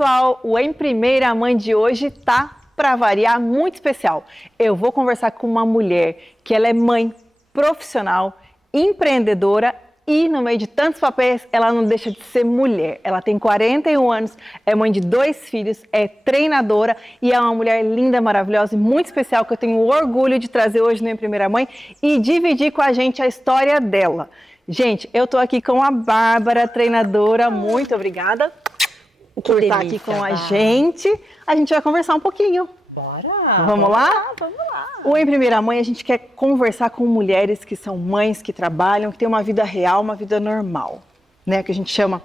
pessoal, o Em Primeira Mãe de hoje tá, para variar, muito especial. Eu vou conversar com uma mulher que ela é mãe, profissional, empreendedora e no meio de tantos papéis, ela não deixa de ser mulher. Ela tem 41 anos, é mãe de 2 filhos, é treinadora e é uma mulher linda, maravilhosa e muito especial que eu tenho orgulho de trazer hoje no Em Primeira Mãe e dividir com a gente a história dela. Gente, eu tô aqui com a Bárbara, treinadora, muito obrigada por estar aqui com a gente. A gente vai conversar um pouquinho. Bora! Vamos lá? Vamos lá! O Em Primeira Mãe, a gente quer conversar com mulheres que são mães, que trabalham, que têm uma vida real, uma vida normal, né? Que a gente chama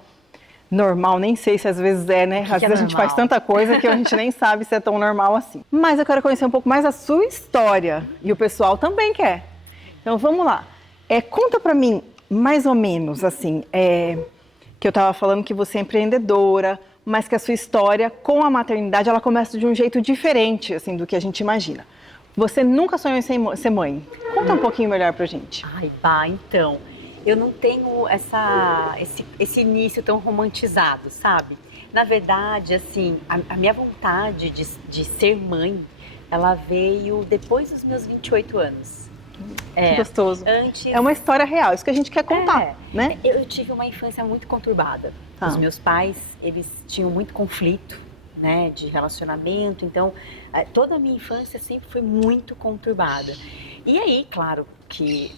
normal, nem sei se às vezes é, né? Às vezes a gente faz tanta coisa que a gente nem sabe se é tão normal assim. Mas eu quero conhecer um pouco mais a sua história e o pessoal também quer. Então vamos lá. Conta pra mim, mais ou menos assim, que eu tava falando que você é empreendedora, mas que a sua história com a maternidade, ela começa de um jeito diferente, assim, do que a gente imagina. Você nunca sonhou em ser mãe. Conta um pouquinho melhor pra gente. Ai, então, eu não tenho esse início tão romantizado, sabe? Na verdade, assim, a minha vontade de ser mãe, ela veio depois dos meus 28 anos. Que gostoso. Antes... É uma história real, isso que a gente quer contar, né? Eu tive uma infância muito conturbada. Os meus pais, eles tinham muito conflito, né, de relacionamento, então toda a minha infância sempre foi muito conturbada. E aí, claro que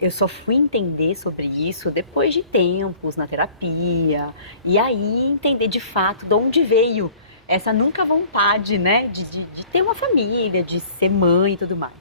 eu só fui entender sobre isso depois de tempos na terapia, e aí entender de fato de onde veio essa nunca vontade, né, de ter uma família, de ser mãe e tudo mais.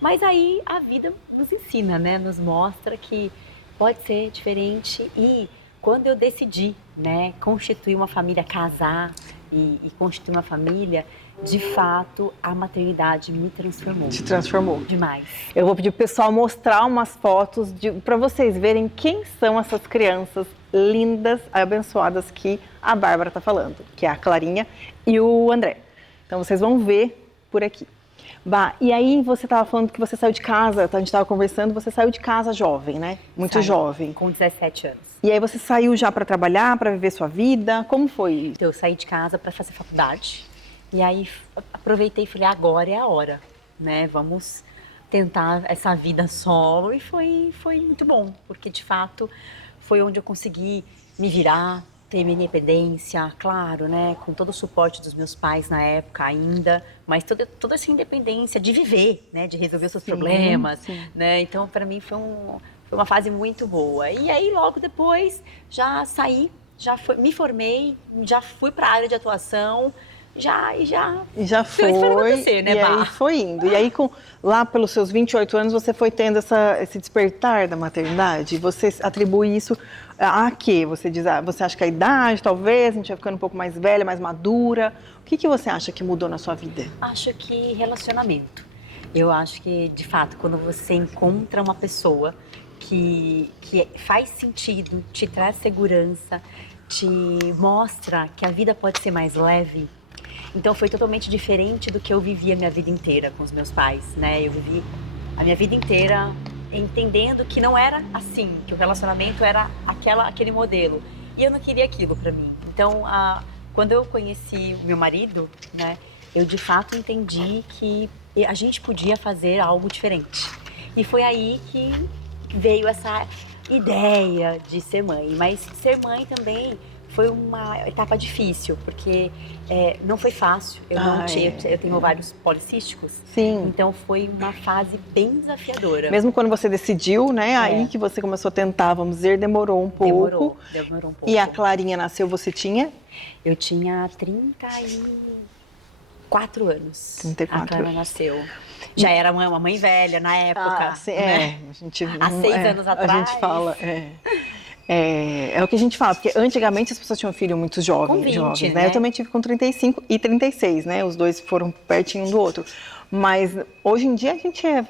Mas aí a vida nos ensina, né, nos mostra que pode ser diferente e quando eu decidi, né, constituir uma família, casar e constituir uma família, de fato, a maternidade me transformou. Te transformou. Demais. Eu vou pedir pro pessoal mostrar umas fotos para vocês verem quem são essas crianças lindas, abençoadas que a Bárbara tá falando, que é a Clarinha e o André. Então vocês vão ver por aqui. Bah, e aí você estava falando que você saiu de casa, a gente estava conversando, você saiu de casa jovem, né? Muito jovem. Com 17 anos. E aí você saiu já para trabalhar, para viver sua vida? Como foi isso? Eu saí de casa para fazer faculdade. E aí aproveitei e falei, agora é a hora, né? Vamos tentar essa vida solo. E foi muito bom, porque de fato foi onde eu consegui me virar, ter minha independência, claro, né, com todo o suporte dos meus pais na época ainda, mas toda essa independência de viver, né, de resolver os seus problemas, né, então para mim foi uma fase muito boa. E aí logo depois já saí, me formei, já fui para a área de atuação, já foi, acontecer, né, e aí foi indo. E aí, lá pelos seus 28 anos, você foi tendo esse despertar da maternidade? Você atribui isso a quê? Você diz, você acha que a idade, talvez, a gente vai ficando um pouco mais velha, mais madura? O que você acha que mudou na sua vida? Acho que relacionamento. Eu acho que, de fato, quando você encontra uma pessoa que faz sentido, te traz segurança, te mostra que a vida pode ser mais leve. Então foi totalmente diferente do que eu vivi a minha vida inteira com os meus pais, né? Eu vivi a minha vida inteira entendendo que não era assim, que o relacionamento era aquele modelo. E eu não queria aquilo pra mim. Então, quando eu conheci o meu marido, né, eu de fato entendi que a gente podia fazer algo diferente. E foi aí que veio essa ideia de ser mãe. Mas ser mãe também foi uma etapa difícil, porque não foi fácil. Eu tenho ovários policísticos. Sim. Então foi uma fase bem desafiadora. Mesmo quando você decidiu, né? Aí que você começou a tentar, vamos dizer, demorou um pouco. Demorou um pouco. E a Clarinha nasceu, você tinha? Eu tinha 34 anos. 34 a Clara nasceu. Já era uma mãe velha na época. Sim, né? Há 6 anos atrás. A gente fala, é o que a gente fala, porque antigamente as pessoas tinham filho muito jovens, com 20, né? Eu também tive com 35 e 36, né? Os dois foram pertinho um do outro. Mas hoje em dia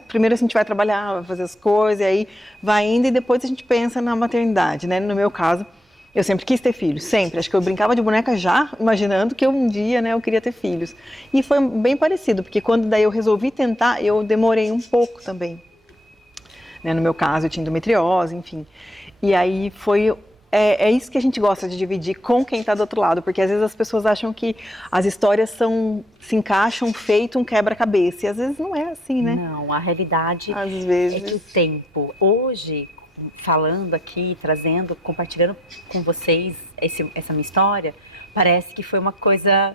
primeiro a gente vai trabalhar, vai fazer as coisas, e aí vai indo e depois a gente pensa na maternidade, né? No meu caso, eu sempre quis ter filhos, sempre. Acho que eu brincava de boneca já, imaginando que um dia, né, eu queria ter filhos. E foi bem parecido, porque quando daí eu resolvi tentar, eu demorei um pouco também. Né? No meu caso, eu tinha endometriose, enfim. E aí foi é isso que a gente gosta de dividir com quem está do outro lado, porque às vezes as pessoas acham que as histórias se encaixam feito um quebra-cabeça, e às vezes não é assim, né? Não, a realidade Às é vezes. que o tempo, hoje, falando aqui, trazendo, compartilhando com vocês essa minha história, parece que foi uma coisa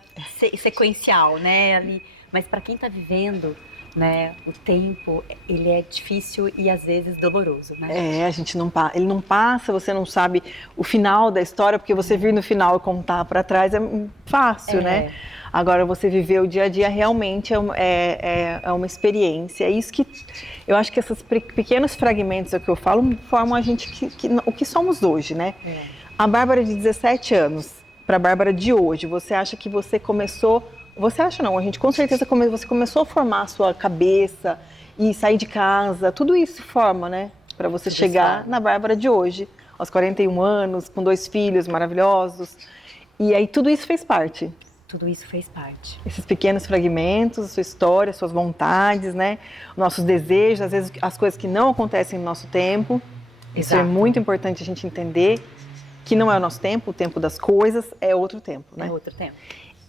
sequencial, né? Ali, mas para quem está vivendo, né, o tempo, ele é difícil e às vezes doloroso, né? A gente não ele não passa, você não sabe o final da história, porque você vir no final e contar para trás é fácil, né? Agora, você viver o dia a dia realmente é uma experiência. É isso que eu acho que esses pequenos fragmentos que eu falo formam a gente o que somos hoje, né? A Bárbara de 17 anos para a Bárbara de hoje, você acha que você começou... Você acha não, a gente com certeza você começou a formar a sua cabeça e sair de casa, tudo isso forma, né? Para você chegar na Bárbara de hoje, aos 41 anos, com 2 filhos maravilhosos. E aí tudo isso fez parte. Tudo isso fez parte. Esses pequenos fragmentos, a sua história, suas vontades, né? Nossos desejos, às vezes as coisas que não acontecem no nosso tempo. Isso é muito importante a gente entender que não é o nosso tempo, o tempo das coisas é outro tempo, né? É outro tempo.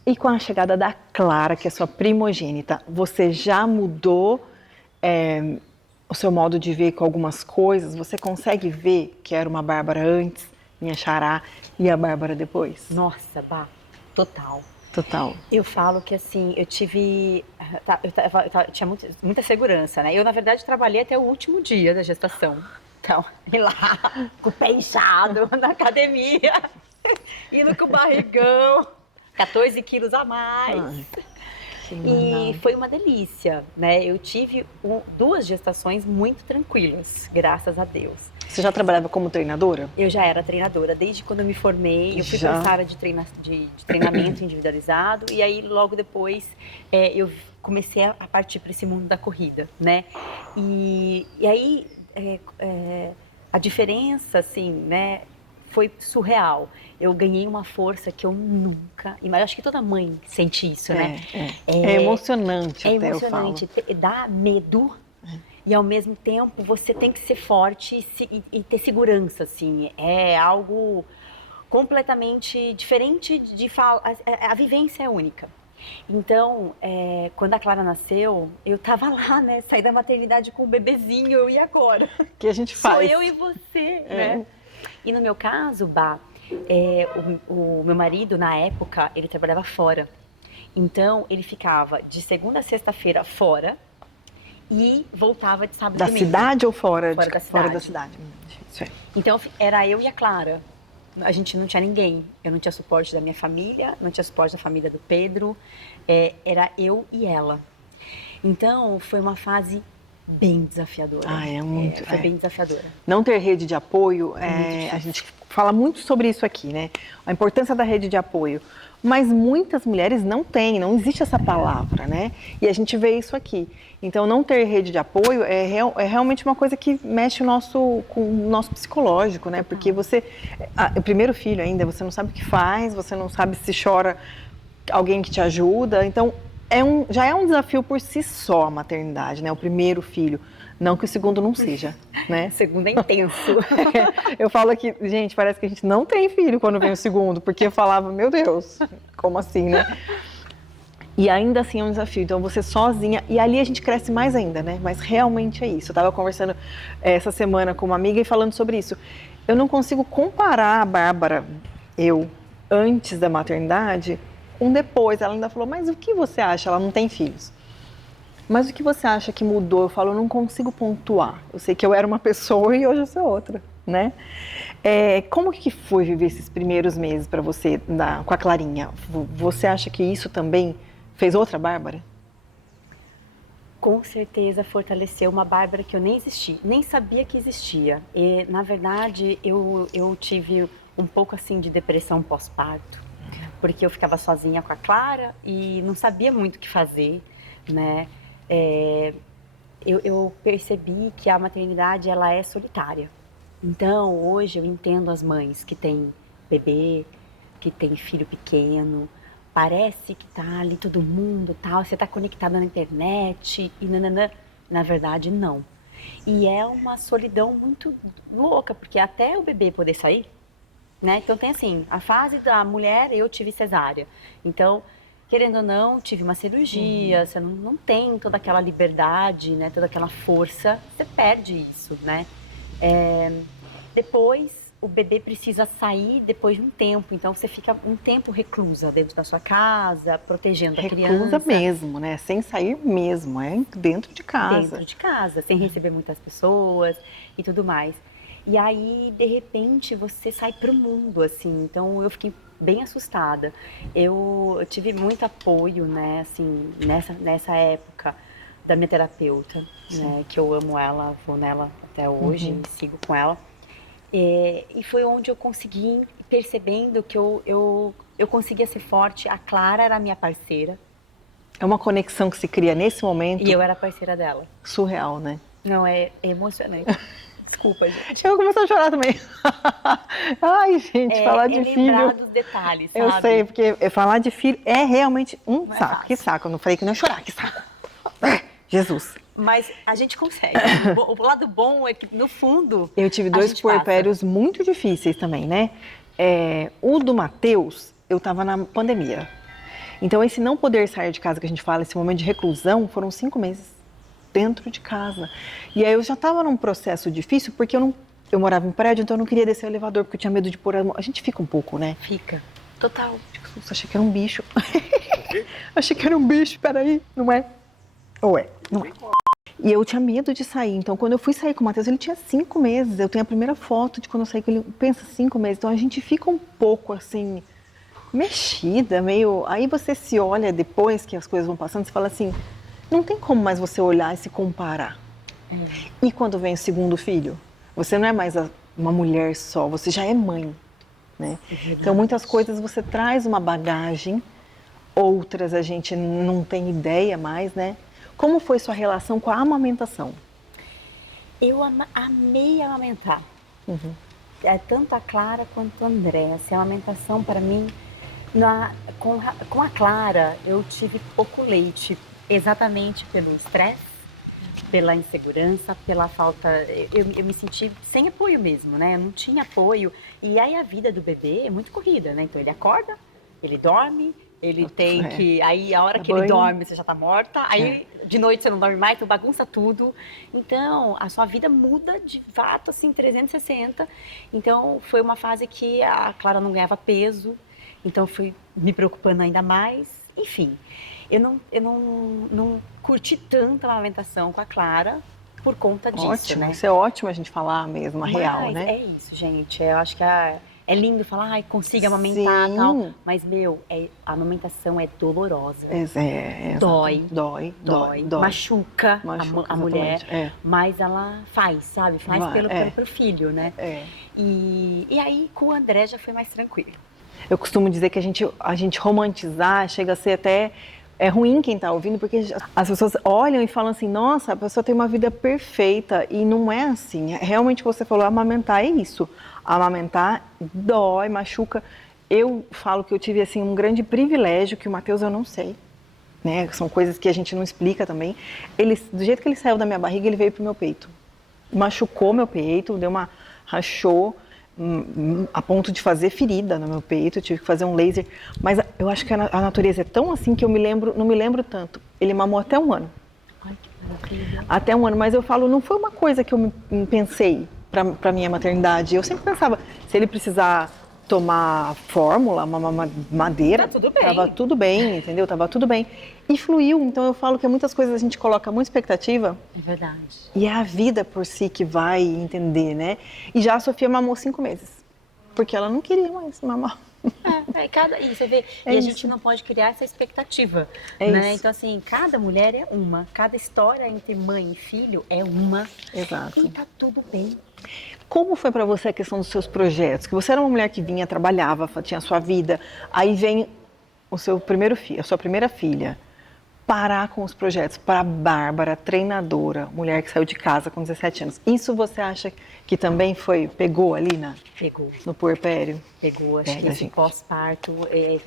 E com a chegada da Clara, que é sua primogênita, você já mudou o seu modo de ver com algumas coisas? Você consegue ver que era uma Bárbara antes, minha xará, e a Bárbara depois? Nossa, total. Total. Eu falo que assim, eu tive... Eu tinha muita segurança, né? Eu, na verdade, trabalhei até o último dia da gestação. Então, ir lá, com o pé inchado, na academia, indo com o barrigão, 14 quilos a mais. E foi uma delícia, né? Eu tive 2 gestações muito tranquilas, graças a Deus. Você já trabalhava como treinadora? Eu já era treinadora, desde quando eu me formei. Eu fui para essa área de treinamento individualizado. E aí, logo depois, eu comecei a partir para esse mundo da corrida, né? E aí, a diferença, assim, né? Foi surreal. Eu ganhei uma força que eu nunca... Mas acho que toda mãe sente isso, né? É emocionante, é até emocionante. eu falo. Dá medo. E ao mesmo tempo você tem que ser forte e ter segurança, assim. É algo completamente diferente de falar. A vivência é única. Então, quando a Clara nasceu, eu tava lá, né? Saí da maternidade com o bebezinho, e agora? O que a gente faz? Sou eu e você, né? E no meu caso, o meu marido, na época, ele trabalhava fora. Então, ele ficava de segunda a sexta-feira fora e voltava de sábado e domingo. Da cidade ou fora? Fora da cidade. Fora da cidade. Isso é. Então, era eu e a Clara. A gente não tinha ninguém. Eu não tinha suporte da minha família, não tinha suporte da família do Pedro. Era eu e ela. Então, foi uma fase bem desafiadora. Foi bem desafiadora. Não ter rede de apoio, a gente fala muito sobre isso aqui, né? A importância da rede de apoio. Mas muitas mulheres não têm, não existe essa palavra, né? E a gente vê isso aqui. Então, não ter rede de apoio é realmente uma coisa que mexe com o nosso psicológico, né? Porque o primeiro filho ainda, você não sabe o que faz, você não sabe se chora alguém que te ajuda. Então, já é um desafio por si só a maternidade, né? O primeiro filho. Não que o segundo não seja, né? O segundo é intenso. Eu falo aqui, gente, parece que a gente não tem filho quando vem o segundo, porque eu falava, meu Deus, como assim, né? E ainda assim é um desafio, então você sozinha, e ali a gente cresce mais ainda, né? Mas realmente é isso. Eu estava conversando essa semana com uma amiga e falando sobre isso. Eu não consigo comparar a Bárbara, antes da maternidade, com depois. Ela ainda falou, mas o que você acha? Ela não tem filhos. Mas o que você acha que mudou? Eu falo, eu não consigo pontuar. Eu sei que eu era uma pessoa e hoje eu sou outra, né? Como que foi viver esses primeiros meses para você com a Clarinha? Você acha que isso também fez outra Bárbara? Com certeza fortaleceu uma Bárbara que eu nem sabia que existia. E, na verdade, eu tive um pouco assim de depressão pós-parto, porque eu ficava sozinha com a Clara e não sabia muito o que fazer, né? Eu percebi que a maternidade ela é solitária. Então, hoje eu entendo as mães que têm bebê, que têm filho pequeno. Parece que tá ali todo mundo, tal, você tá conectada na internet e nananã. Na verdade, não. E é uma solidão muito louca, porque até o bebê poder sair, né? Então tem assim, a fase da mulher, eu tive cesárea. Então, querendo ou não, tive uma cirurgia, você não tem toda aquela liberdade, né? Toda aquela força, você perde isso, né? Depois, o bebê precisa sair depois de um tempo, então você fica um tempo reclusa dentro da sua casa, protegendo a criança. Reclusa mesmo, né? Sem sair mesmo, é dentro de casa. Dentro de casa, sem receber muitas pessoas e tudo mais. E aí, de repente, você sai pro mundo, assim. Então, eu fiquei bem assustada. Eu tive muito apoio, né, assim, nessa época da minha terapeuta, né, que eu amo ela, vou nela até hoje, sigo com ela. E foi onde eu consegui, percebendo que eu conseguia ser forte. A Clara era a minha parceira. É uma conexão que se cria nesse momento. E eu era parceira dela. Surreal, né? Não, é emocionante. Desculpa, gente. Eu comecei a chorar também. Ai, gente, falar de filho. Lembrar dos detalhes, sabe? Eu sei, porque falar de filho é realmente um Não é saco. fácil. Que saco. Eu não falei que não ia chorar, que saco. Jesus. Mas a gente consegue. O lado bom é que, no fundo, Eu tive 2 puerpérios muito difíceis também, né? O do Matheus, eu tava na pandemia. Então, esse não poder sair de casa que a gente fala, esse momento de reclusão, foram 5 meses dentro de casa. E aí eu já tava num processo difícil, porque eu morava em prédio, então eu não queria descer o elevador, porque eu tinha medo de pôr a mão. A gente fica um pouco, né? Fica. Total. Nossa, achei que era um bicho. Achei que era um bicho, peraí, não é? Ou é? Não é. E eu tinha medo de sair, então quando eu fui sair com o Matheus, ele tinha 5 meses. Eu tenho a primeira foto de quando eu saí com ele, pensa, 5 meses. Então a gente fica um pouco assim, mexida, meio... Aí você se olha depois que as coisas vão passando, você fala assim, não tem como mais você olhar e se comparar. E quando vem o segundo filho, você não é mais uma mulher só, você já é mãe, né? Então muitas coisas você traz uma bagagem, outras a gente não tem ideia mais, né? Como foi sua relação com a amamentação? Eu amei amamentar. Tanto a Clara quanto a André. Assim, a amamentação, para mim, com a Clara, eu tive pouco leite. Exatamente pelo estresse, pela insegurança, pela falta... Eu me senti sem apoio mesmo, né? Eu não tinha apoio. E aí a vida do bebê é muito corrida, né? Então ele acorda, ele dorme... Ele tem que... Aí, a hora que ele dorme, você já tá morta. Aí, de noite, você não dorme mais, então bagunça tudo. Então, a sua vida muda de fato, assim, 360. Então, foi uma fase que a Clara não ganhava peso. Então, fui me preocupando ainda mais. Enfim, eu não curti tanto a amamentação com a Clara por conta disso, ótimo, né? Isso é ótimo a gente falar mesmo, a real, né? É isso, gente. Eu acho que é lindo falar, ai, consiga amamentar e tal. Mas, a amamentação é dolorosa. Dói. Machuca a mulher. Mas ela faz, sabe? Faz pelo filho, né? E aí, com o André já foi mais tranquilo. Eu costumo dizer que a gente romantizar chega a ser até... É ruim quem está ouvindo, porque as pessoas olham e falam assim, nossa, a pessoa tem uma vida perfeita. E não é assim. Realmente, você falou, amamentar é isso. Amamentar dói, machuca. Eu falo que eu tive assim, um grande privilégio, que o Matheus eu não sei. Né? São coisas que a gente não explica também. Do jeito que ele saiu da minha barriga, ele veio pro meu peito. Machucou meu peito, rachou, a ponto de fazer ferida no meu peito, eu tive que fazer um laser. Mas eu acho que a natureza é tão assim que eu não me lembro tanto. Ele mamou até 1 ano. Ai, que maravilha. Até 1 ano, mas eu falo, não foi uma coisa que eu pensei para minha maternidade. Eu sempre pensava, se ele precisar tomar fórmula, uma madeira, tá tudo bem. Tava tudo bem, entendeu? Tava tudo bem. E fluiu, então eu falo que muitas coisas a gente coloca muita expectativa. É verdade. E é a vida por si que vai entender, né? E já a Sofia mamou 5 meses, porque ela não queria mais mamar. E você vê, a gente não pode criar essa expectativa, né? Então, assim, cada mulher é uma, cada história entre mãe e filho é uma. Exato. E tá tudo bem. Como foi para você a questão dos seus projetos? Que você era uma mulher que vinha, trabalhava, tinha a sua vida, aí vem o seu primeiro filho, a sua primeira filha, parar com os projetos. Para a Bárbara, treinadora, mulher que saiu de casa com 17 anos. Isso você acha que também pegou ali Pegou. No puerpério? Pegou, acho que esse pós-parto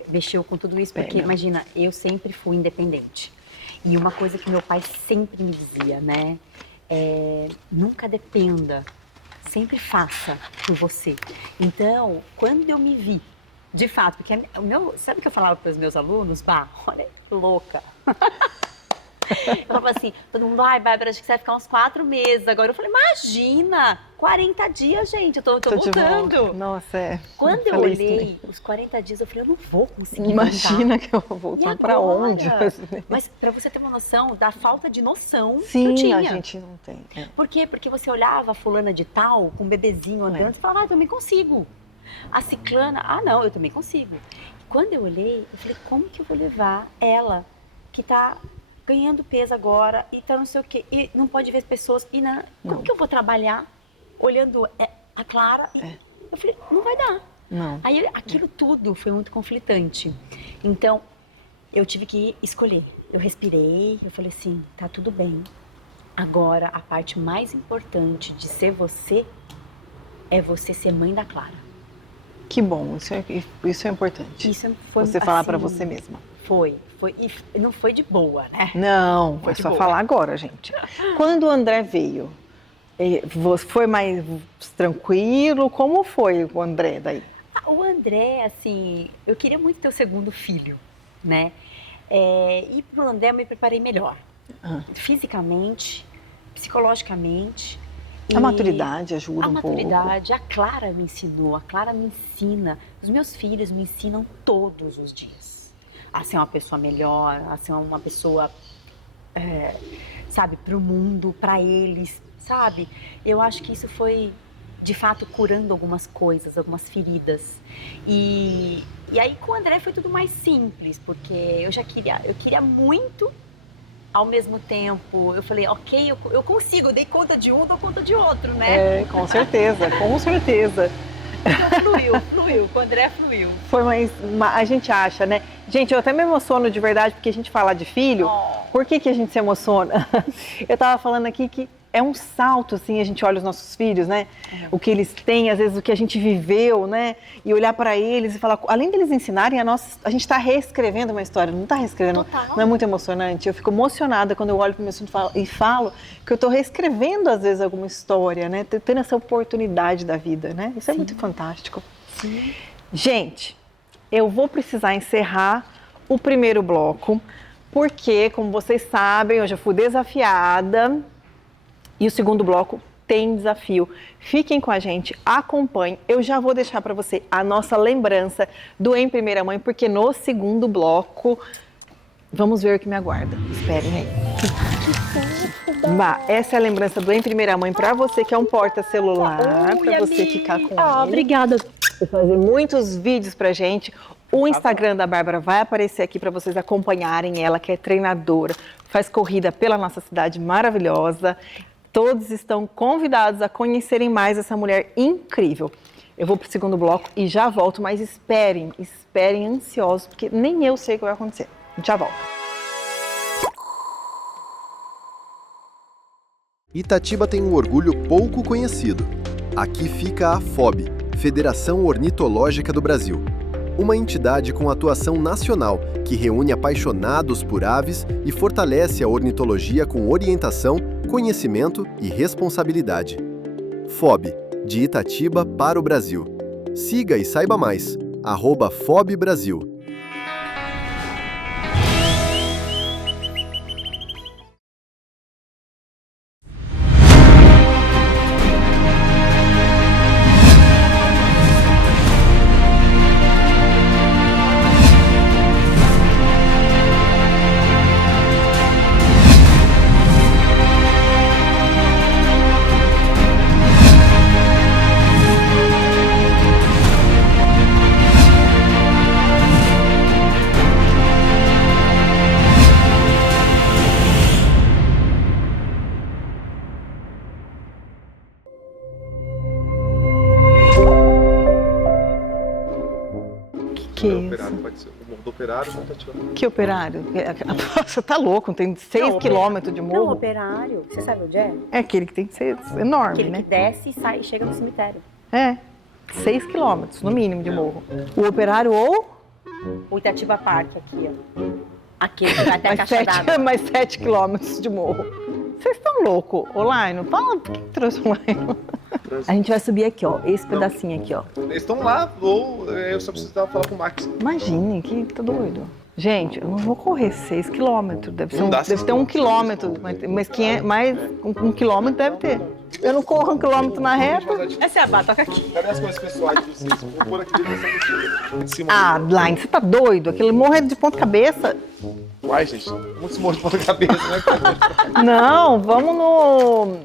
mexeu com tudo isso, porque imagina, eu sempre fui independente. E uma coisa que meu pai sempre me dizia, né? Nunca dependa sempre faça por você. Então, quando eu me vi, de fato, porque sabe o que eu falava para os meus alunos? Bah, olha que louca. Eu falava assim, todo mundo, ai, Bárbara, acho que você vai ficar uns 4 meses agora. Eu falei, imagina, 40 dias, gente, eu tô voltando. Nossa, Quando eu olhei os 40 dias, eu falei, eu não vou conseguir Imagina voltar. que eu vou voltar pra onde? Mas pra você ter uma noção da falta de noção Sim, que eu tinha. a gente não tem. Por quê? Porque você olhava a fulana de tal, com um bebezinho andando, e falava, eu também consigo. A ciclana, não, eu também consigo. E quando eu olhei, eu falei, como que eu vou levar ela, que tá ganhando peso agora, e tá não sei o quê, e não pode ver as pessoas, como que eu vou trabalhar olhando a Clara? Eu falei, não vai dar. Não. Aí aquilo tudo foi muito conflitante. Então, eu tive que escolher. Eu respirei, eu falei assim, tá tudo bem. Agora, a parte mais importante de ser você é você ser mãe da Clara. Que bom, isso é importante. Isso foi, você falar assim, pra você mesma. Foi, e não foi de boa, né? Não, foi só falar agora, gente. Quando o André veio, foi mais tranquilo? Como foi o André daí? O André, assim, eu queria muito ter o segundo filho, né? E pro André eu me preparei melhor. Fisicamente, psicologicamente. A maturidade ajuda um pouco. A maturidade, a Clara me ensinou, a Clara me ensina. Os meus filhos me ensinam todos os dias a ser uma pessoa melhor, a ser uma pessoa, sabe, pro mundo, pra eles, sabe? Eu acho que isso foi, de fato, curando algumas coisas, algumas feridas. E aí com o André foi tudo mais simples, porque eu queria muito. Ao mesmo tempo, eu falei, ok, eu consigo, eu dei conta de um, dou conta de outro, né? Com certeza, com certeza. Então fluiu, com o André fluiu. Foi a gente acha, né? Gente, eu até me emociono de verdade, porque a gente fala de filho. Por que a gente se emociona? Eu tava falando aqui que é um salto, assim, a gente olha os nossos filhos, né? O que eles têm, às vezes o que a gente viveu, né? E olhar para eles e falar, além deles ensinarem, a gente está reescrevendo uma história, não está reescrevendo. Total. Não é muito emocionante? Eu fico emocionada quando eu olho para o meu filho e falo que eu estou reescrevendo, às vezes, alguma história, né? Tendo essa oportunidade da vida, né? Isso é muito fantástico. Sim. Gente, eu vou precisar encerrar o primeiro bloco, porque, como vocês sabem, eu já fui desafiada. E o segundo bloco tem desafio. Fiquem com a gente, acompanhem. Eu já vou deixar para você a nossa lembrança do Em Primeira Mãe, porque no segundo bloco, vamos ver o que me aguarda. Esperem aí. Essa é a lembrança do Em Primeira Mãe para você que é um porta-celular, para você ficar com ele. Obrigada. Vou fazer muitos vídeos pra gente. O Instagram da Bárbara vai aparecer aqui para vocês acompanharem ela, que é treinadora, faz corrida pela nossa cidade maravilhosa. Todos estão convidados a conhecerem mais essa mulher incrível. Eu vou para o segundo bloco e já volto, mas esperem ansiosos, porque nem eu sei o que vai acontecer. Já volto. Itatiba tem um orgulho pouco conhecido. Aqui fica a FOB, Federação Ornitológica do Brasil. Uma entidade com atuação nacional que reúne apaixonados por aves e fortalece a ornitologia com orientação, conhecimento e responsabilidade. FOB, de Itatiba para o Brasil. Siga e saiba mais. @FOB Brasil. Operário, pode ser o morro do operário ou Itatiba. Que operário? Você tá louco, tem 6 quilômetros de Não, morro. operário. Você sabe onde é? É aquele que tem que ser enorme, Aquele né? que desce e sai e chega no cemitério. 6 quilômetros, no mínimo, de morro. O operário ou O Itatiba Park aqui, ó. Aquele que vai até a caixa d'água. mais 7 quilômetros de morro. Vocês estão loucos, Olaino? Fala, por que trouxe o Olaino? trânsito. A gente vai subir aqui, ó. Esse pedacinho aqui, ó. Eles estão lá, ou eu só precisava falar com o Max. Imagine, que tá doido. Gente, eu não vou correr 6 quilômetros. Deve Não dá ter 1 quilômetro. Mas mais 1 quilômetro deve ter. Eu não corro 1 quilômetro na reta. Essa é a batoca aqui. Cadê as coisas pessoais de vocês? Vou pôr aqui em cima. Ah, Blind, você tá doido? Aquele morre de ponta cabeça. Uai, gente, vamos se morrer de ponta cabeça, né? Não, vamos no...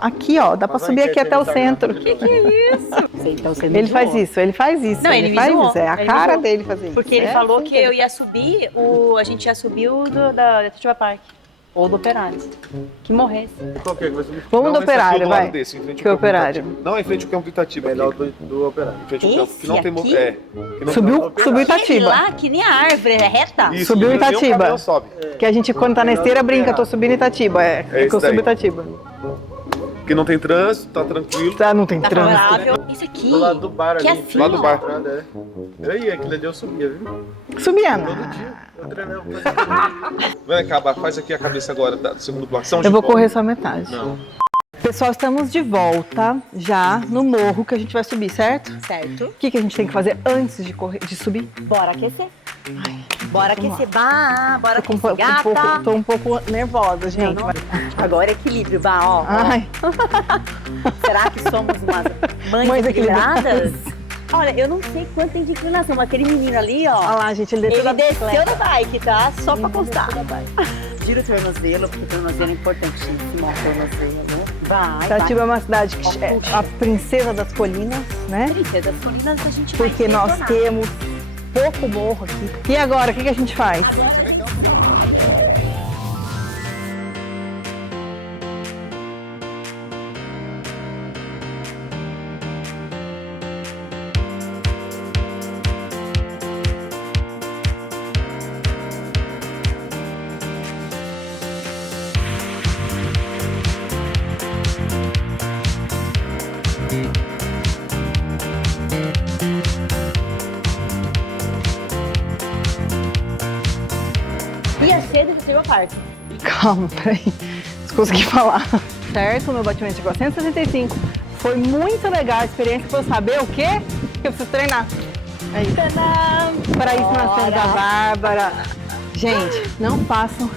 aqui, ó. Dá pra subir aqui até o centro. Que é isso? Então, você me Ele faz zoou. isso, ele faz isso. Não, ele me faz zoou. isso. É a Ele me cara zoou. dele fazer isso. Porque ele É falou assim que eu ia subir a gente ia subir o da Itatiba Park. Ou do Operário. Que morresse. Qual que é que vai subir? Vamos Não, do esse aqui Operário, do lado vai. desse, em frente Que ao campo do Operário? Itatiba. Não, em frente ao campo do Itatiba. Melhor aqui. do Operário. Em frente ao campo, que não tem... Esse É. Que não Subiu Aquele Itatiba. lá, que nem a árvore, é reta. Isso, Subiu nem o Itatiba. caminhão sobe. Que a gente, quando tá na esteira, brinca. Tô subindo Itatiba. É que esse eu subo daí. Itatiba. Porque não tem trânsito, tá tranquilo. Tá, não tem Tá trânsito. favorável. Isso aqui. Do lado do bar que ali. assim, Lá do ó. bar. E aí, aquilo ali eu subia, viu? Subiana. Todo dia. Eu treinava. Vai acabar, faz aqui a cabeça agora do segundo bloco. São Eu de vou bola. correr só metade. Não. Pessoal, estamos de volta já no morro que a gente vai subir, certo? Certo. O que a gente tem que fazer antes de correr, de subir? Bora aquecer. Bora aquecer. Bah, bora Tô um aquecer, pouco, gata. tô um pouco nervosa, gente. Não. Agora é equilíbrio, bah, ó. Ai, Será que somos umas mães Mães equilibradas? Olha, eu não sei quanto tem de inclinação, mas aquele menino ali, ó. olha lá, gente, ele desceu da Ele desceu bicicleta. da bike, tá? Só pra constar. Gira o tornozelo, porque o tornozelo é importantíssimo, o tornozelo. Vai, Itatiba é uma cidade que é a princesa das colinas, né? Princesa das Colinas, a gente vai Porque nós detonar. temos pouco morro aqui. E agora, o que a gente faz? Ia ser do Itatiba Park. Calma, peraí. Deixa eu conseguir falar. Certo, meu batimento chegou a 165. Foi muito legal a experiência pra eu saber o quê? Que eu preciso treinar. É isso. Para isso nós temos a Bárbara. Gente, não façam.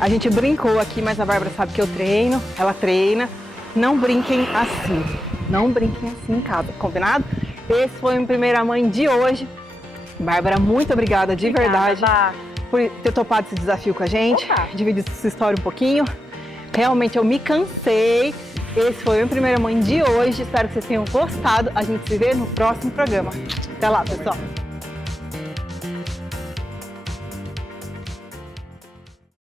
A gente brincou aqui, mas a Bárbara sabe que eu treino, ela treina. Não brinquem assim. Não brinquem assim em casa, combinado? Esse foi o Primeira Mãe de hoje. Bárbara, muito obrigada, de verdade, Bah. por ter topado esse desafio com a gente, Opa. dividir sua história um pouquinho. Realmente eu me cansei. Esse foi o Primeira Mãe de hoje. Espero que vocês tenham gostado. A gente se vê no próximo programa. Até lá, pessoal.